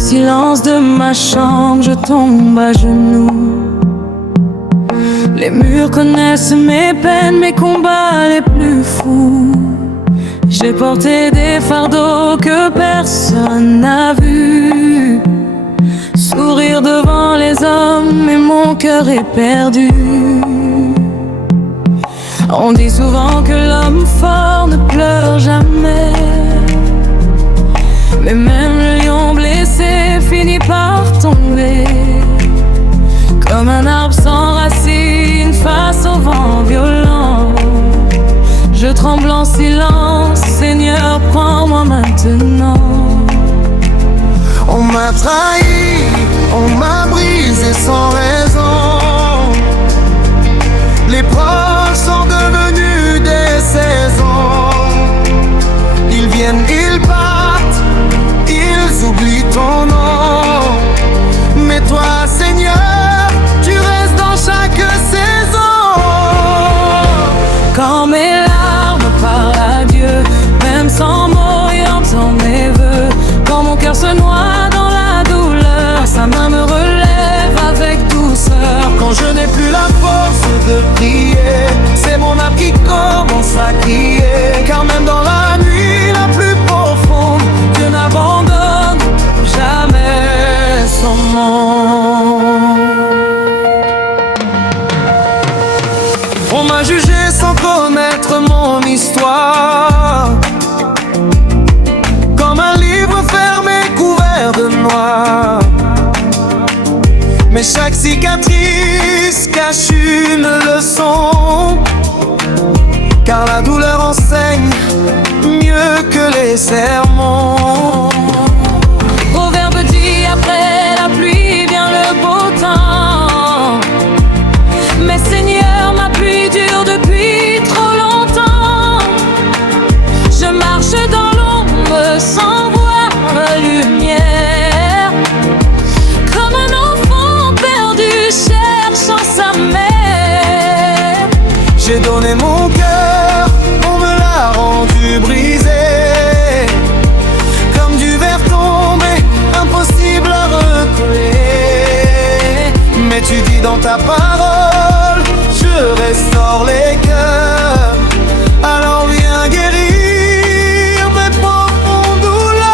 silence de ma chambre, je tombe à genoux. Les murs connaissent mes peines, mes combats les plus fous. J'ai porté des fardeaux que personne n'a vus. Sourire devant les hommes, mais mon cœur est perdu. On dit souvent que l'homme fort ne pleure jamais, mais même le lion blessé finit par tomber. Comme un arbre sans racines face au vent violent, je tremble en silence, Seigneur, prends-moi maintenant. On m'a trahi, on m'a brisé sans raison. Les proches sont devenus des saisons. Ils viennent, ils partent, ils oublient ton nom. Mais toi, Seigneur, tu restes dans chaque saison. Quand mes larmes parlent à Dieu, même sans mots, il entend mes vœux. Quand mon cœur se noie dans la douleur, sa main me relève avec douceur. Quand je n'ai plus la force de prier, c'est mon âme qui commence à crier. Car même dans la nuit la plus profonde, Dieu n'abandonne jamais son nom. On m'a jugé sans connaître mon histoire, comme un livre fermé couvert de noir. Mais chaque cicatrice cache une leçon, car la douleur enseigne mieux que les sermons. Proverbe dit après la pluie vient le beau temps. Mais Seigneur, ma pluie dure depuis trop longtemps. Je marche dans l'ombre sans voir la lumière, comme un enfant perdu cherchant sa mère. J'ai donné mon cœur, on me l'a rendu brisé. Comme du verre tombé, impossible à recoller. Mais tu dis dans ta parole, je restaure les cœurs. Alors viens guérir mes profondes douleurs.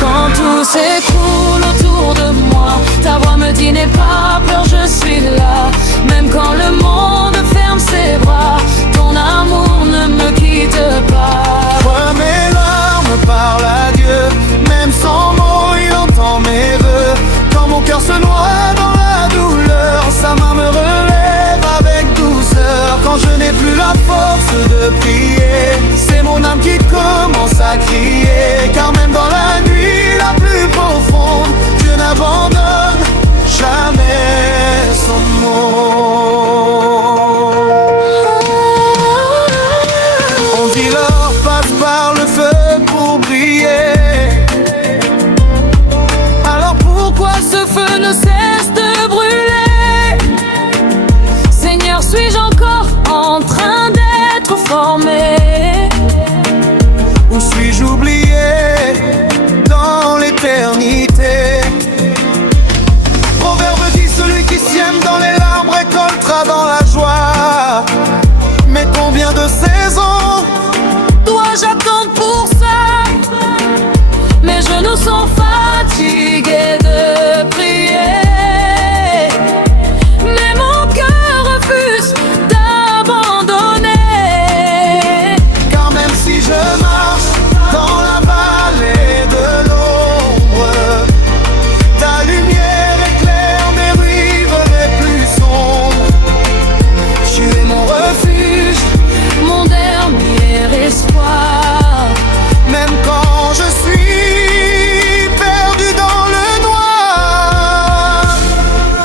Quand tout s'écroule autour de moi, ta voix me dit n'aie pas peur, je suis là. Même quand le monde ferme ses bras, ton amour ne me quitte pas. Toi mes larmes parlent à Dieu, même sans mots il entend mes vœux. Quand mon cœur se noie dans la douleur, sa main me relève avec douceur. Quand je n'ai plus la force de prier, c'est mon âme qui commence à crier. Car même dans la nuit la plus profonde, Dieu n'abandonne jamais son mot. On dit l'or passe par le feu pour briller. Alors pourquoi Ce feu ne cesse de brûler. Seigneur, suis-je encore en train d'être formé? Où suis-je oublié dans l'éternité? Proverbe dit celui qui sème dans les larmes récoltera dans la joie. Mais combien de saisons Dois-je attendre pour ça? Mes genoux sont fatigués de prier, mais mon cœur refuse d'abandonner. Car même si je marche dans la vallée de l'ombre, ta lumière éclaire mes rives les plus sombres. Tu es mon refuge, Mon dernier espoir, même quand je suis perdu dans le noir.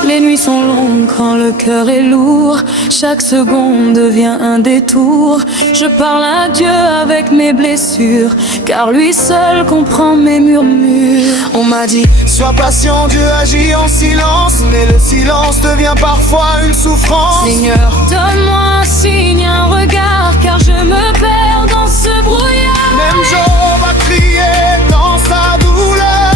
les nuits sont longues quand le cœur est lourd. Chaque seconde devient un détour. Je parle à Dieu avec mes blessures, car lui seul comprend mes murmures. On m'a dit, sois patient, Dieu agit en silence. Mais le silence devient parfois une souffrance. Seigneur, donne-moi un signe, un regard, car je me perds dans ce brouillard. Même Job a crié dans sa douleur.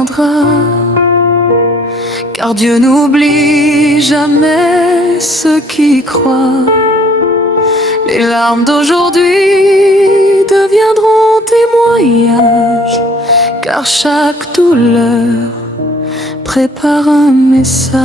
reviendra. Car Dieu n'oublie jamais ceux qui croient. Les larmes d'aujourd'hui deviendront témoignages, car chaque douleur prépare un message.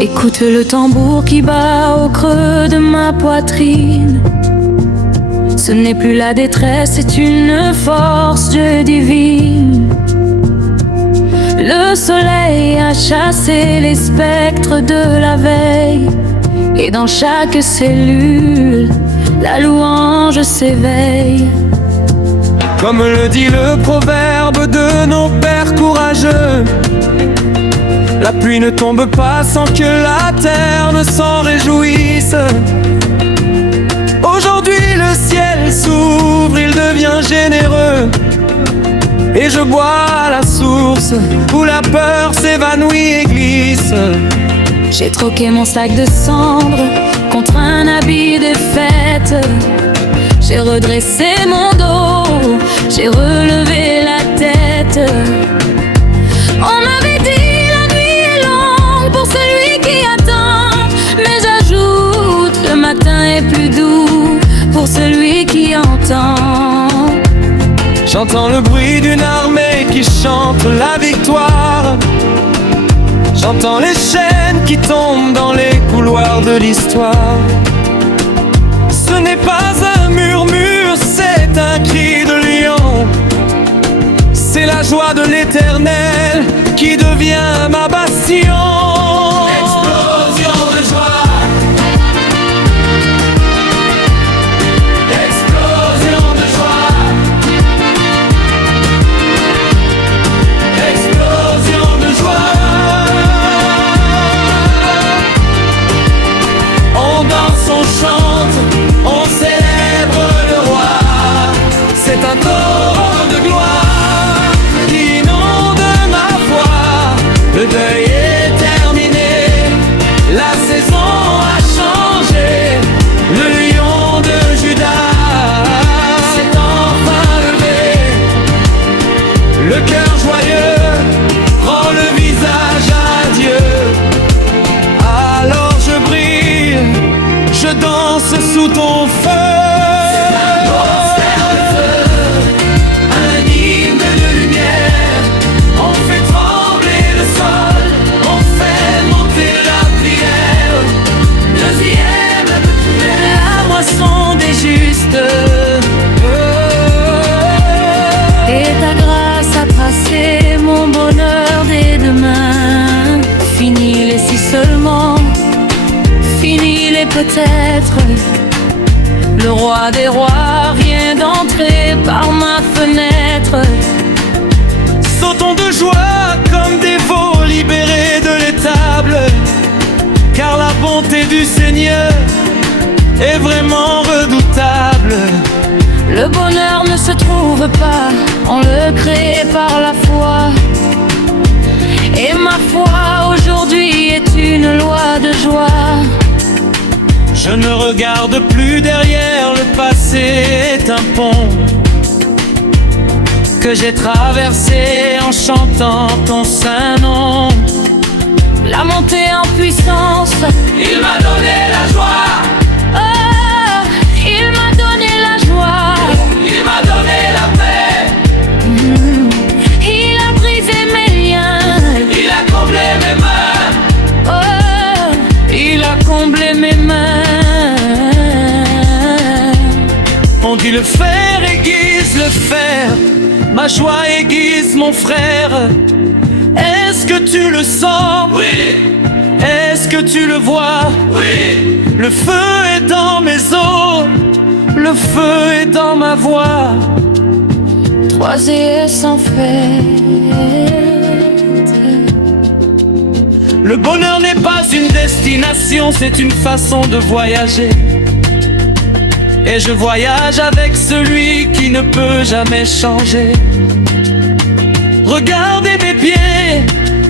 Écoute le tambour qui bat au creux de ma poitrine. Ce n'est plus la détresse, c'est une force divine. Le soleil a chassé les spectres de la veille, et dans chaque cellule, la louange s'éveille. Comme le dit le proverbe de nos pères courageux, la pluie ne tombe pas sans que la terre ne s'en réjouisse. Aujourd'hui le ciel s'ouvre, il devient généreux, et je bois à la source où la peur s'évanouit et glisse. J'ai troqué mon sac de cendres contre un habit de fête. J'ai redressé mon dos, j'ai relevé la tête. On m'avait dit la nuit est longue pour celui qui attend, mais j'ajoute le matin est plus doux pour celui qui entend. J'entends le bruit d'une armée qui chante la victoire. J'entends les chaînes qui tombent dans les couloirs de l'histoire. Ce n'est pas un murmure, c'est un cri de lion. C'est la joie de l'éternel qui devient ma bastion. Explosion de joie. Explosion de joie. Explosion de joie. On danse, on chante, on célèbre le roi. C'est un torrent de gloire qui inonde ma voix. Le deuil est terminé, la saison a changé. Le lion de Judas s'est enfin levé. Le cœur joyeux rend le visage à Dieu. Alors je brille, je danse sous ton feu. Un hymne de lumière, on fait trembler le sol, on fait monter la prière. Deuxième, La moisson des justes, et ta grâce a tracé mon bonheur dès demain. Fini les si seulement, fini les peut-être. Le roi des rois vient d'entrer par ma fenêtre. sautons de joie comme des veaux libérés de l'étable, car la bonté du Seigneur est vraiment redoutable. Le bonheur ne se trouve pas, on le crée par la foi. Et ma foi aujourd'hui est une loi de joie. Je ne regarde plus derrière, le passé est un pont que j'ai traversé en chantant ton saint nom. La montée en puissance, Il m'a donné la joie, oh, il m'a donné la joie. il m'a donné la paix, Il a brisé mes liens, il a comblé mes mains. oh, il a comblé mes mains. On dit le fer aiguise le fer, ma joie aiguise mon frère. Est-ce que tu le sens? Oui. Est-ce que tu le vois? Oui. Le feu est dans mes os, le feu est dans ma voix. Trois et sans fête. Le bonheur n'est pas une destination, c'est une façon de voyager. et je voyage avec celui qui ne peut jamais changer. Regardez mes pieds,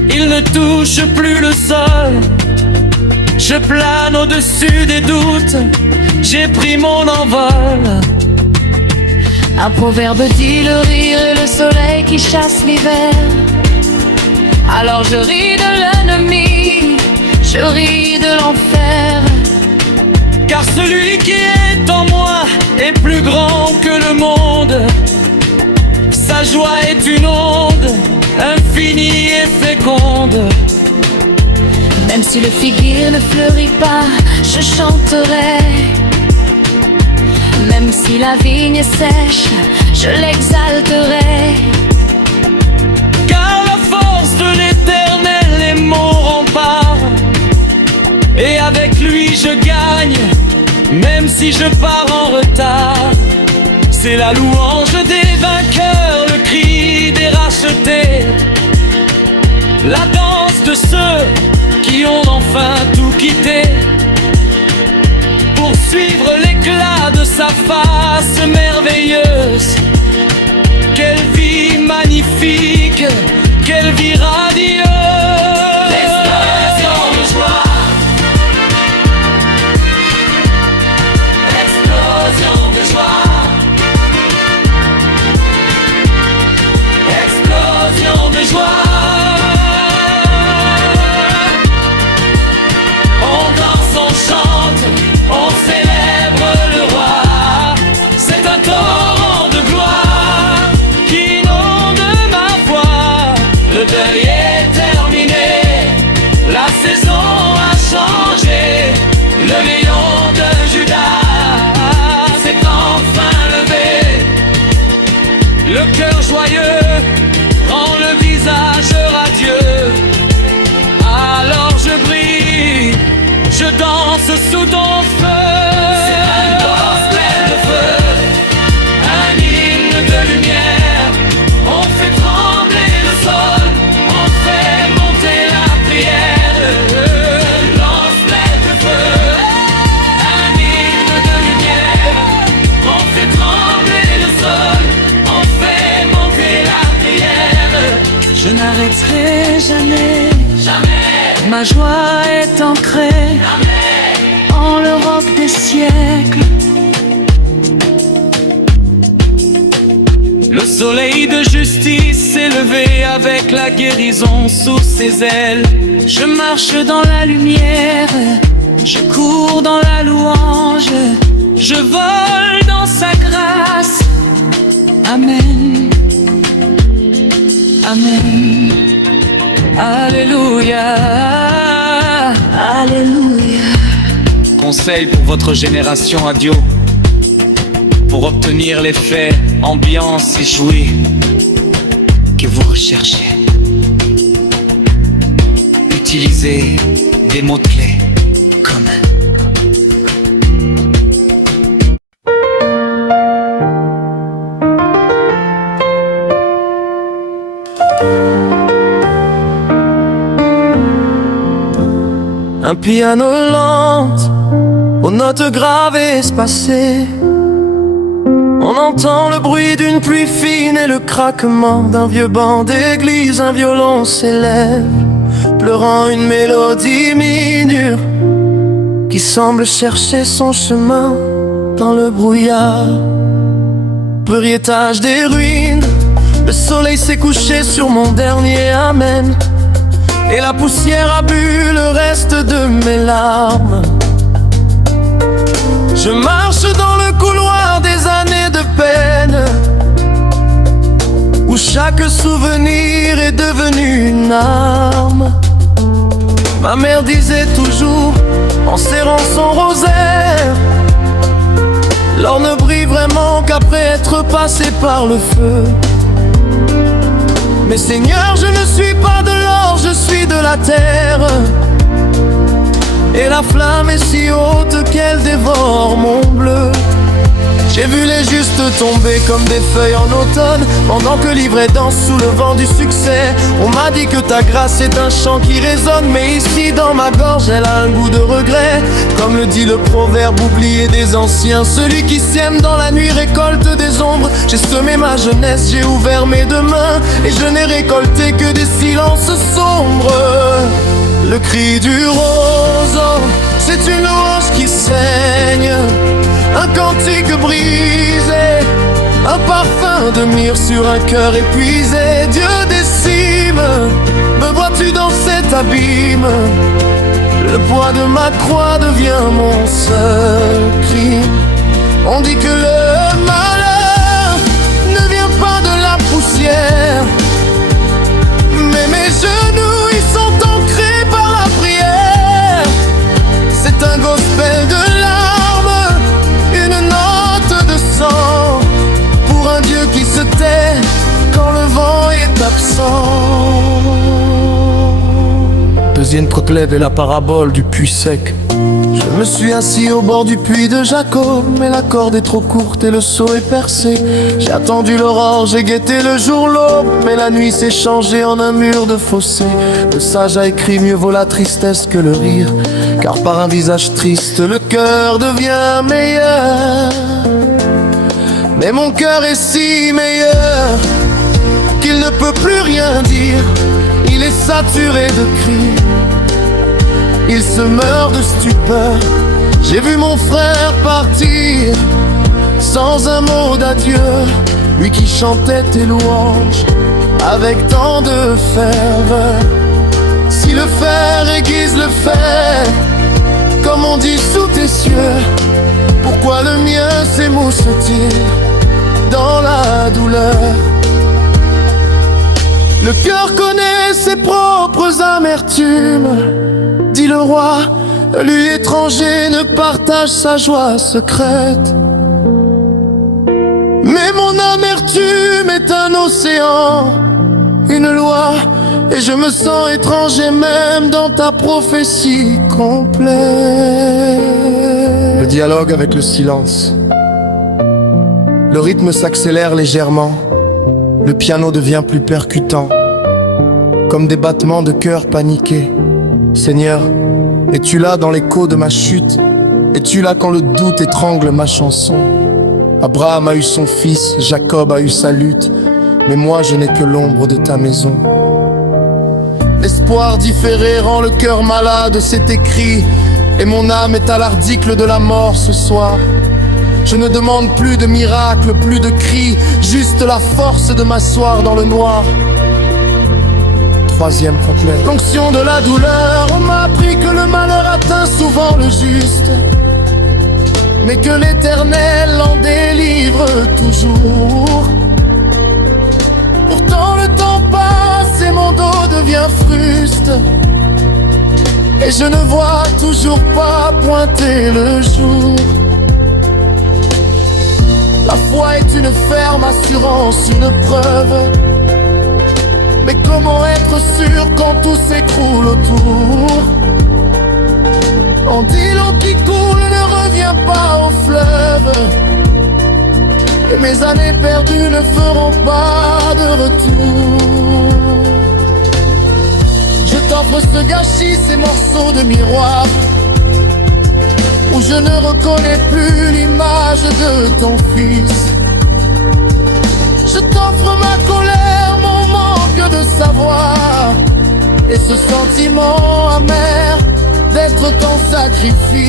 ils ne touchent plus le sol. Je plane au-dessus des doutes, j'ai pris mon envol. Un proverbe dit le rire est le soleil qui chasse l'hiver. Alors je ris de l'ennemi, je ris de l'enfer. Car celui qui est en moi est plus grand que le monde. Sa joie est une onde, infinie et féconde. Même si le figuier ne fleurit pas, je chanterai. Même si la vigne est sèche, je l'exalterai. Car la force de l'Éternel est mon rempart, et avec lui je gagne, même si je pars en retard. C'est la louange des vainqueurs, le cri des rachetés, la danse de ceux qui ont enfin tout quitté pour suivre l'éclat de sa face merveilleuse. Quelle vie magnifique, quelle vie radieuse. L'explosion de joie, explosion de joie, explosion de joie. Le cœur joyeux rend le visage radieux. Alors je brille, je danse sous ton feu. C'est un gospel de feu, un hymne de lumière. On fait trembler le sol, on fait monter la prière. Gospel de feu, un hymne de lumière. On fait trembler le sol, je n'arrêterai jamais, jamais. Ma joie est ancrée jamais en l'Europe des siècles. Le soleil de justice s'est levé avec la guérison sous ses ailes. Je marche dans la lumière, je cours dans la louange, je vole dans sa grâce. Amen. Amen. Alléluia. Alléluia. Conseil pour votre génération radio, pour obtenir l'effet ambiance et jouer que vous recherchez. Utilisez des mots-clés comme un piano lente, aux notes graves et espacées. On entend le bruit d'une pluie fine et le craquement d'un vieux banc d'église. Un violon s'élève, pleurant une mélodie minure qui semble chercher son chemin dans le brouillard. Briétage des ruines, le soleil s'est couché sur mon dernier amen, et la poussière a bu le reste de mes larmes. Je marche dans le couloir des années de peine, où chaque souvenir est devenu une arme. Ma mère disait toujours, en serrant son rosaire, l'or ne brille vraiment qu'après être passé par le feu. Mais Seigneur, je ne suis pas de l'or, je suis de la terre, et la flamme est si haute qu'elle dévore mon bleu. J'ai vu les justes tomber comme des feuilles en automne, pendant que l'ivraie danse sous le vent du succès. On m'a dit que ta grâce est un chant qui résonne, mais ici dans ma gorge elle a un goût de regret. Comme le dit le proverbe oublié des anciens, celui qui sème dans la nuit récolte des ombres. J'ai semé ma jeunesse, j'ai ouvert mes deux mains, et je n'ai récolté que des silences sombres. Le cri du roseau, c'est une louange qui saigne, un cantique brisé, un parfum de myrrhe sur un cœur épuisé. Dieu des cimes, me vois-tu dans cet abîme? Le poids de ma croix devient mon seul cri. On dit que le malheur ne vient pas de la poussière, mais mes genoux ils sont ancrés par la prière. C'est un gospel de larmes, une note de sang, pour un Dieu qui se tait quand le vent est absent. Deuxième proclève est la parabole du puits sec. Je me suis assis au bord du puits de Jacob, mais la corde est trop courte et le seau est percé. J'ai attendu l'aurore, j'ai guetté le jour, l'aube, mais la nuit s'est changée en un mur de fossé. Le sage a écrit: mieux vaut la tristesse que le rire, car par un visage triste le cœur devient meilleur. Mais mon cœur est si meilleur qu'il ne peut plus rien dire. Il est saturé de cris, il se meurt de stupeur. J'ai vu mon frère partir sans un mot d'adieu, lui qui chantait tes louanges avec tant de ferveur. Si le fer aiguise le fer, comme on dit sous tes cieux, pourquoi le mien s'émousse-t-il dans la douleur? Le cœur connaît ses propres amertumes, dit le roi, lui étranger ne partage sa joie secrète. Mais mon amertume est un océan, une loi, et je me sens étranger même dans ta prophétie complète. Le dialogue avec le silence. Le rythme s'accélère légèrement, le piano devient plus percutant, comme des battements de cœur paniqués. Seigneur, es-tu là dans l'écho de ma chute? Es-tu là quand le doute étrangle ma chanson? Abraham a eu son fils, Jacob a eu sa lutte, mais moi je n'ai que l'ombre de ta maison. L'espoir différé rend le cœur malade, c'est écrit, et mon âme est à l'article de la mort ce soir. Je ne demande plus de miracles, plus de cris, juste la force de m'asseoir dans le noir. Troisième couplet. L'onction de la douleur, on m'a appris que le malheur atteint souvent le juste, mais que l'Éternel en délivre toujours. Pourtant le temps passe et mon dos devient fruste, et je ne vois toujours pas pointer le jour. La foi est une ferme assurance, une preuve, mais comment être sûr quand tout s'écroule autour? On dit l'eau qui coule ne revient pas au fleuve, et mes années perdues ne feront pas de retour. Je t'offre ce gâchis, ces morceaux de miroir, où je ne reconnais plus l'image de ton fils. Je t'offre ma colère, mon manque de savoir, et ce sentiment amer d'être ton sacrifice.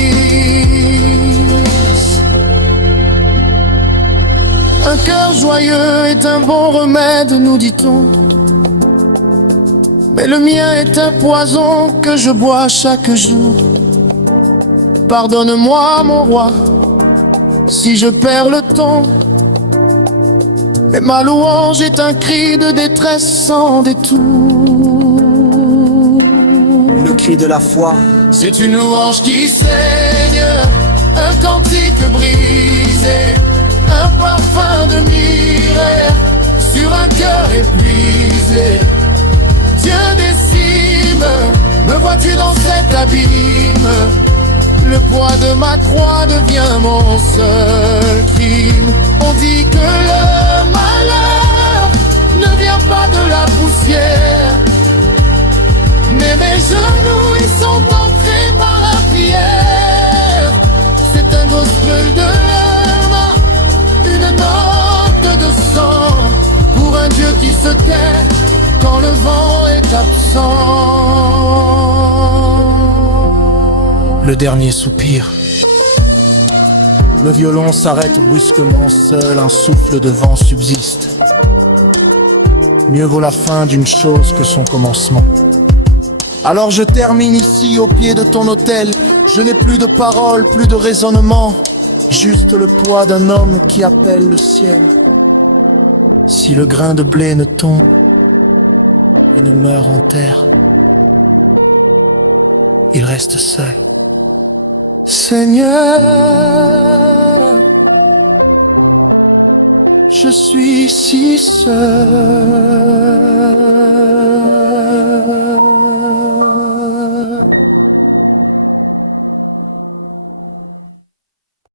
Un cœur joyeux est un bon remède, nous dit-on, mais le mien est un poison que je bois chaque jour. Pardonne-moi mon roi, si je perds le ton, mais ma louange est un cri de détresse sans détour. Le cri de la foi, c'est une louange qui saigne, un cantique brisé, un parfum de myrrhe sur un cœur épuisé. Dieu des cimes, me vois-tu dans cet abîme? Le poids de de ma croix devient mon seul crime. On dit que le malheur ne vient pas de la poussière, mais mes genoux ils sont ancrés par la prière. C'est un gospel de larmes, une note de sang, pour un Dieu qui se tait quand le vent est absent. Le dernier soupir. Le violon s'arrête brusquement, seul un souffle de vent subsiste. Mieux vaut la fin d'une chose que son commencement. Alors je termine ici au pied de ton autel. Je n'ai plus de paroles, plus de raisonnement, juste le poids d'un homme qui appelle le ciel. Si le grain de blé ne tombe et ne meurt en terre, il reste seul. Seigneur, je suis si seul.